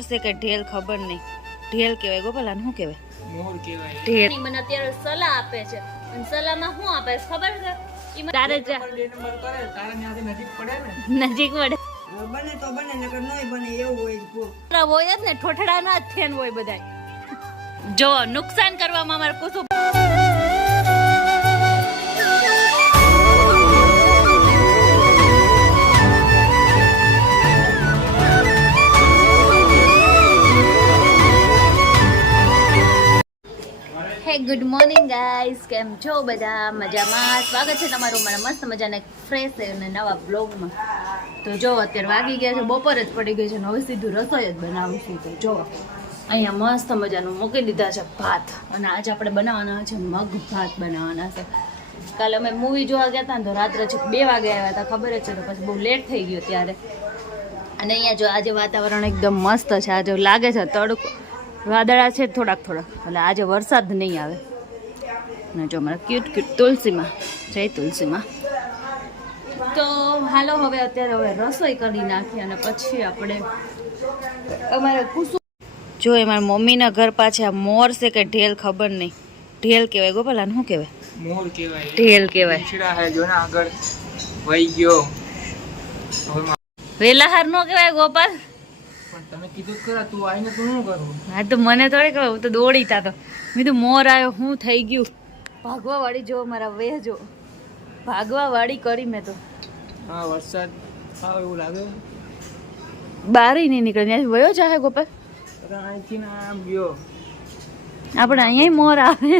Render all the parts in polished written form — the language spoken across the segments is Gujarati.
से के ઢેલ ખબર નહીં ઢેલ કહેવાય ગોપાલ આને શું કહેવાય મોર કહેવાય ઢેલ મને અત્યારે સલાહ આપે છે અને સલાહમાં શું આપે છે ખબર છે ઈ તારે જ બે નંબર કરે તારે ત્યાંથી નજીક પડે ને નજીક પડે બને તો બને નકર નોય બને એવું હોય જ હોય જ ને ઠોઠડાના જ થેન હોય બધાય જો નુકસાન કરવામાં અમારે કુસુમ ગુડ મોર્નિંગ ગાઈઝ, કેમ છો બધા? મજામાં? સ્વાગત છે તમારું મારા મસ્ત મજાના ફ્રેશ અને નવા બ્લોગમાં. તો જો અત્યારે વાગી ગયા છે, બપોર જ પડી ગઈ છે ને હવે સીધું રસોઈ જ બનાવું છું. તો જો અહીંયા મસ્ત મજાનું મૂકી દીધા છે ભાત, અને આજે આપણે બનાવવાના છે મગ ભાત બનાવવાના છે. કાલે અમે મૂવી જોવા ગયા હતા ને તો રાત્રે 2 વાગે આવ્યા હતા, ખબર જ છે, તો પછી બહુ લેટ થઈ ગયો ત્યારે. અને અહીંયા જો આજે વાતાવરણ એકદમ મસ્ત છે, આજે લાગે છે તડકો વાદળા છે થોડાક એટલે આજે વરસાદ નહીં આવે. ને જો મારા ક્યુટ તુલસીમાં, જય તુલસીમાં. તો હાલો હવે અત્યારે હવે રસોઈ કરી નાખીએ અને પછી આપણે અમારે કુસુમ જો એ મારા મમ્મીના ઘર પાછા મોર છે કે ઢેલ ખબર નહીં ઢેલ કહેવાય ગોપાલ આને શું કહેવાય મોર કહેવાય ઢેલ કહેવાય છીડા હે જો ને આગળ વહી ગયો વેલાહાર નો કહેવાય ગોપાલ. પણ તમે કીધું ખરા તું આવીને તું શું કરું? હા તો મને થોડી ખબર, હું તો દોડી તા તો મેં તો મોર આવ્યો હું થઈ ગયું ભાગવા વાળી જો મારા વેહ જો ભાગવા વાળી કરી મેં તો. હા વરસાદ આવે એવું લાગે. બહાર નહીં નીકળે ત્યાંથી વયો જાહે ગોપાલ. અહીંથી ને આમ ગયો આપણે અહીંયા મોર આવે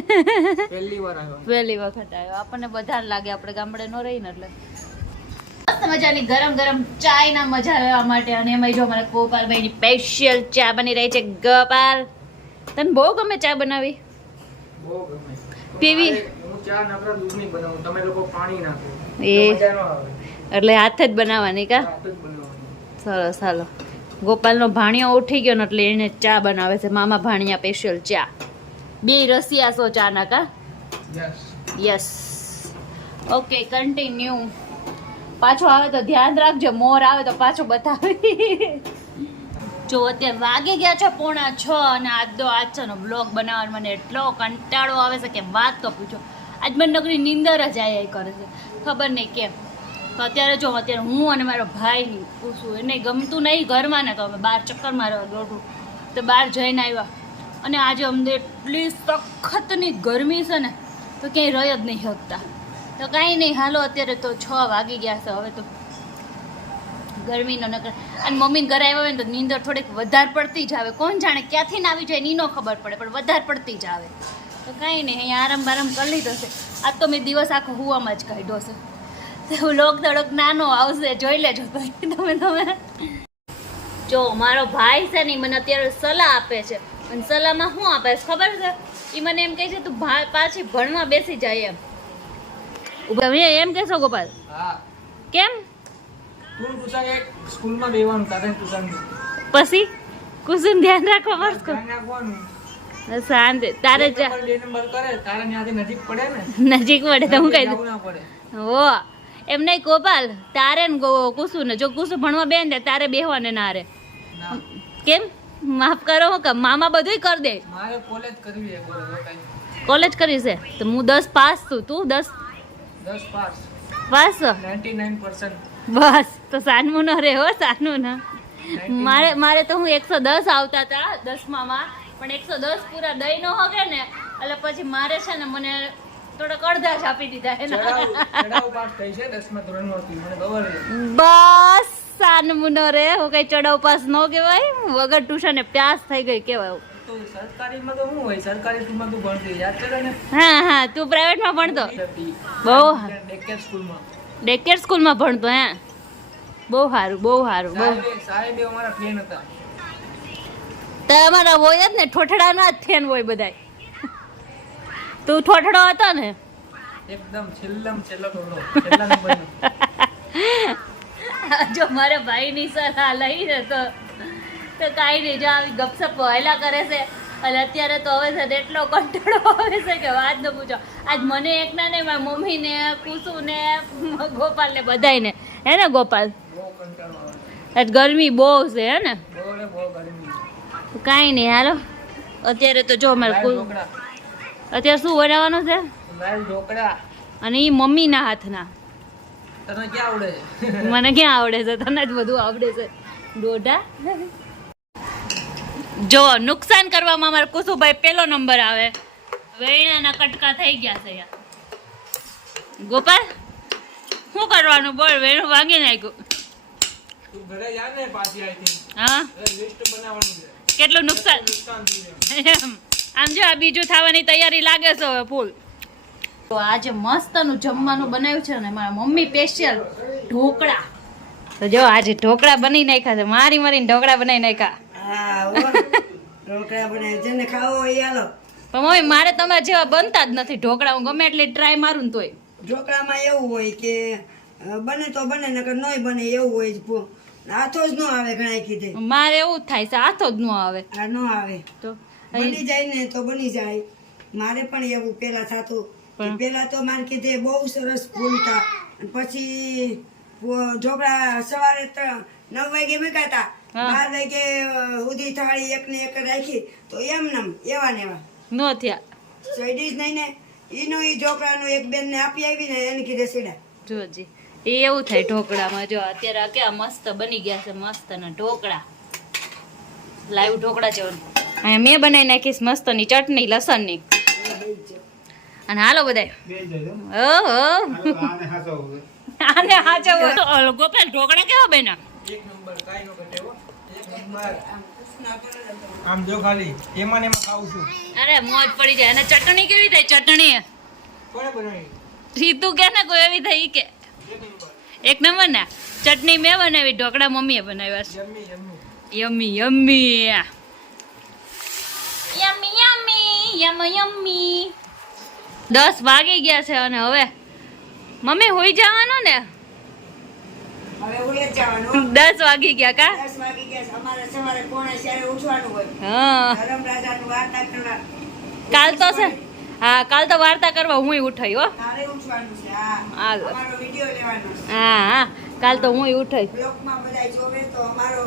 પહેલી વાર આવ્યો. પહેલી વખત આવ્યો. આપણને બધા લાગે આપણે ગામડે નો રહી ને એટલે મસ્ત મજાની ગરમ ગરમ ચાય ના મજા લેવા માટે. અને એમાં જો અમારા ગોપાલભાઈની સ્પેશિયલ ચા બની રહી છે. ગોપાલ તને બહુ ગમે ચા બનાવી? બહુ ગમે પીવી? હું ચા નકરા દૂધ નહીં બનાવું, તમે લોકો પાણી નાખો એ મજા ન આવે. એટલે હાથે જ બનાવવાની કા? હાથ જ બનાવવાનું. સરસ. હાલો ગોપાલનો ભાણિયો ઉઠી ગયો ને એટલે એને ચા બનાવે છે. મામા ભાણિયા સ્પેશિયલ ચા. 2 રસિયા સો ચા ના કા? Yes yes. Okay continue. પાછો આવે તો ધ્યાન રાખજો, મોર આવે તો પાછો બતાવી. જો અત્યારે વાગી ગયા છે 5:45 અને આજ છે ને બ્લોગ બનાવવાનો મને એટલો કંટાળો આવે છે કે વાત તો પૂછો. આજ મને નકરી નીંદર જ આયા કરે છે, ખબર નહીં કેમ. તો અત્યારે જો અત્યારે હું અને મારો ભાઈ પૂછું, એને ગમતું નહીં ઘરમાં ને તો અમે બહાર ચક્કર મારવા દોડું તો બહાર જઈને આવ્યા. અને આજે અમને એટલી સખતની ગરમી છે ને તો ક્યાંય રહી જ નહીં શકતા. તો કાંઈ નહીં, હાલો અત્યારે તો 6 વાગી ગયા છે. હવે તો ગરમીનો નકર અને મમ્મીને ઘરે આવ્યા હોય ને તો નીંદર થોડીક વધારે પડતી જ આવે. કોણ જાણે ક્યાંથી ના આવી જાય એની ન ખબર પડે, પણ વધારે પડતી જ આવે. તો કાંઈ નહીં, અહીંયા આરામ બારામ કરી લીધો છે. આજ તો મેં દિવસ આખો હુવામાં જ કાઢ્યો છે. તો લોક દડક નાનો આવશે, જોઈ લેજો તમે. જો મારો ભાઈ છે ને મને અત્યારે સલાહ આપે છે. અને સલાહમાં શું આપે છે ખબર છે? એ મને એમ કહે છે તું પાછી ભણવા બેસી જાય એમ. તમે એમ કહેશો ગોપાલ? હા કેમ? તું ટ્યુશન એક સ્કૂલમાં બેવાનું, તારે ટ્યુશન પછી કુસુમ ધ્યાન રાખવા પડશે. ધ્યાન રાખવાનું. શાંત તારે જ 2 નંબર કરે તારે ત્યાંથી નજીક પડે ને નજીક પડે તો હું કહી જવું ના પડે. દઉં હો એમ નહીં ગોપાલ, તારે ને કુસુ ને જો કુસુ ભણવા બેન દે તારે બેહવાને ના રે. ના કેમ? માફ કરો હો કે મામા બધુંય કરી દે. મારે કોલેજ કરવી છે. કોલેજ કરી છે તો હું 10 પાસ છું, તું 10 પાસ પાસ છો? 99%. બસ તો સાનમું ન રે હો, સાનું ના. મારે તો હું 110 આવતા હતા 10માં, પણ 110 પૂરા દઈ ન હોગે ને એટલે પછી મારે છે ને મને થોડાક અડધા જ આપી દીધા ચડાવ પાસ થઈ છે 10મા ધોરણમાંથી, મને ખબર છે. બસ સાનમું ન રે, હું કઈ ચડાવ પાસ ન કહેવાય, વગર ટ્યુશને પાસ થઈ ગઈ કહેવાય. તો સરકારીમાં તો શું હોય, સરકારી સ્કૂલમાં તું ભણતી યાદ છે ને? હા તું પ્રાઇવેટમાં ભણતો? બહુ ડેકેર સ્કૂલમાં. ડેકેર સ્કૂલમાં ભણતો? હે બહુ સારું બહુ સારું. બહુ સાહેબ અમારા ફ્રેન્ડ હતા. તમારા હોય જ ને ઠોઠડાના જ થેન હોય બધાય. તું ઠોઠડો હતો ને? એકદમ છેલ્લો ટોળો, છેલ્લા નંબરનો. જો મારા ભાઈની સલાહ લઈને તો કાંઈ નહીં, જો આવી ગપસપ વહેલા કરે છે. અને અત્યારે તો હવે છે એટલો કંટાળો આવે છે કે વાત ન પૂછો. આજ મને એકના ને મારી મમ્મીને, કુસુને, ગોપાલને બધાયને. હે ને ગોપાલ? બહુ કંટાળો આવે. આજ ગરમી બહુ છે હે ને? બહુ ગરમી. કાંઈ નહીં હાલો અત્યારે તો જો અમારે લાલ ઢોકળા અત્યારે શું બનાવવાનું છે લાલ ઢોકળા અને એ મમ્મીના હાથના તને ક્યાં આવડે છે? મને ક્યાં આવડે છે તને જ બધું આવડે છે દોઢા જો નુકસાન કરવામાં અમારે કુસુભાઈ પેલો નંબર આવે વેણાના કટકા થઈ ગયા છે યાર ગોપાલ શું કરવાનું બોલ વેણું ભાંગી નાખ્યું તું ઘરે જા ને પાછી આવીથી હા લિસ્ટ બનાવવાનું છે કેટલું નુકસાન નુકસાન થઈ જાય એમ. આમ જો આ બીજું થવાની તૈયારી લાગે છે હવે ફૂલ તો આજે મસ્તનું જમવાનું બનાવ્યું છે ને મારા મમ્મી સ્પેશિયલ ઢોકળા તો જો આજે ઢોકળા બની નાખ્યા છે મારી મારીને ઢોકળા બનાવી નાખ્યા હા હો. ઢોકળા બનાવે જેને ખાવો હોય એ હાલો. પણ મમ્મી મારે તમારા જેવા બનતા જ નથી ઢોકળા હું ગમે એટલી ટ્રાય મારું ને તોય ઢોકળામાં એવું હોય કે બને તો બને નકર નોય બને એવું હોય જ પો. હાથો જ ન આવે ઘણા કીધે મારે એવું જ થાય છે હાથો જ ન આવે આ ન આવે તો બની જાય ને તો બની જાય મારે પણ એવું પેલા થતું પણ? પેલા તો મારે કીધે બહુ સરસ ફૂલતા અને પછી ઢોકળા સવારે 9 વાગે મેકાતા હા. 12 વાગે સુધી થાળી એક ને એક રાખી તો એમ એવા ને એવા ન થયા સઈડી જ નહીં ને ઈનો ઈ ઢોકળાનું એક બેન ને આપી આવી ને એને કીધે સીડા જોજી એ એવું થાય ઢોકળામાં જો અત્યારે આ કેવા મસ્ત બની ગયા છે મસ્ત ના ઢોકળા લાઈવ ઢોકળા છે અહીંયા મેં બનાવી નાખીશ મસ્તની ચટણી લસણની અને હાલો બધાય ઓહો આને હાચવો ઓલો ગોપાલ ઢોકળા કેવા બન્યા એક નંબર કાઈ નો ઘટે હો એક નંબર આમ જો ખાલી એમાં ને એમાં ખાવું છું અરે મોજ પડી જાય અને ચટણી કેવી થાય ચટણી કોણે બનાવી સીધું કે ને કોઈ એવી થઈ કે એક નંબર એક નંબર ને ચટણી મેં બનાવી ઢોકળા મમ્મીએ બનાવ્યા છે yummy yummy yummy yummy yummy yummy yummy 10 વાગી ગયા છે અને હવે મમ્મી હોઈ જવાનું ને હવે હું જ જવાનું 10 વાગી ગયા કા 10 વાગી ગયા છે. અમારે સવારે 4:30 ઉઠવાનું હોય હા ધરમ રાજાનું વાર્તા કરવા કાલ તો છે હા કાલ તો વાર્તા કરવા હુંય ઉઠાઈ હો તારે ઉઠવાનું છે હા હાલો. અમારો વિડિયો લેવાનો છે હા હા કાલ તો હુંય ઉઠાઈ બ્લોગમાં બધાય જોવે તો અમારો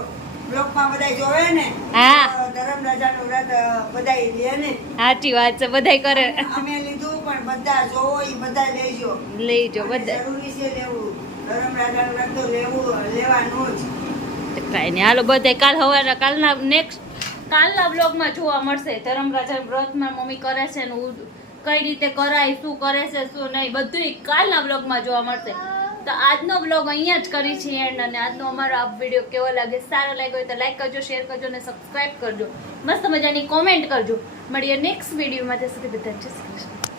બ્લોગમાં બધાય જોવે ને હા. તો ધરમ રાજાનું વ્રત બધાય લે ને સાચી વાત છે બધાય કરે અમે લીધું પણ બધા જોવો ઈ બધા લેજો લઈ જો અને બધા જરૂરી છે લેવું ધરમ રાજાનું વ્રત તો લેવાનું જ કઈ નહીં હાલો બધાય કાલ હવારના કાલના કાલના બ્લોગમાં જોવા મળશે ધર્મરાજા વ્રતમાં મમ્મી કરે છે ને કઈ રીતે કરાય શું કરે છે શું નહીં બધું કાલના બ્લોગમાં જોવા મળશે તો આજનો બ્લોગ અહીંયા જ કરી છે એન્ડ અને આજનો અમારો આ વિડીયો કેવો લાગે સારો લાગ્યો હોય તો લાઈક કરજો શેર કરજો અને સબસ્ક્રાઇબ કરજો મસ્ત મજાની કોમેન્ટ કરજો મળીએ નેક્સ્ટ વિડીયોમાં ત્યાં સુધી બધા જય શ્રી કૃષ્ણ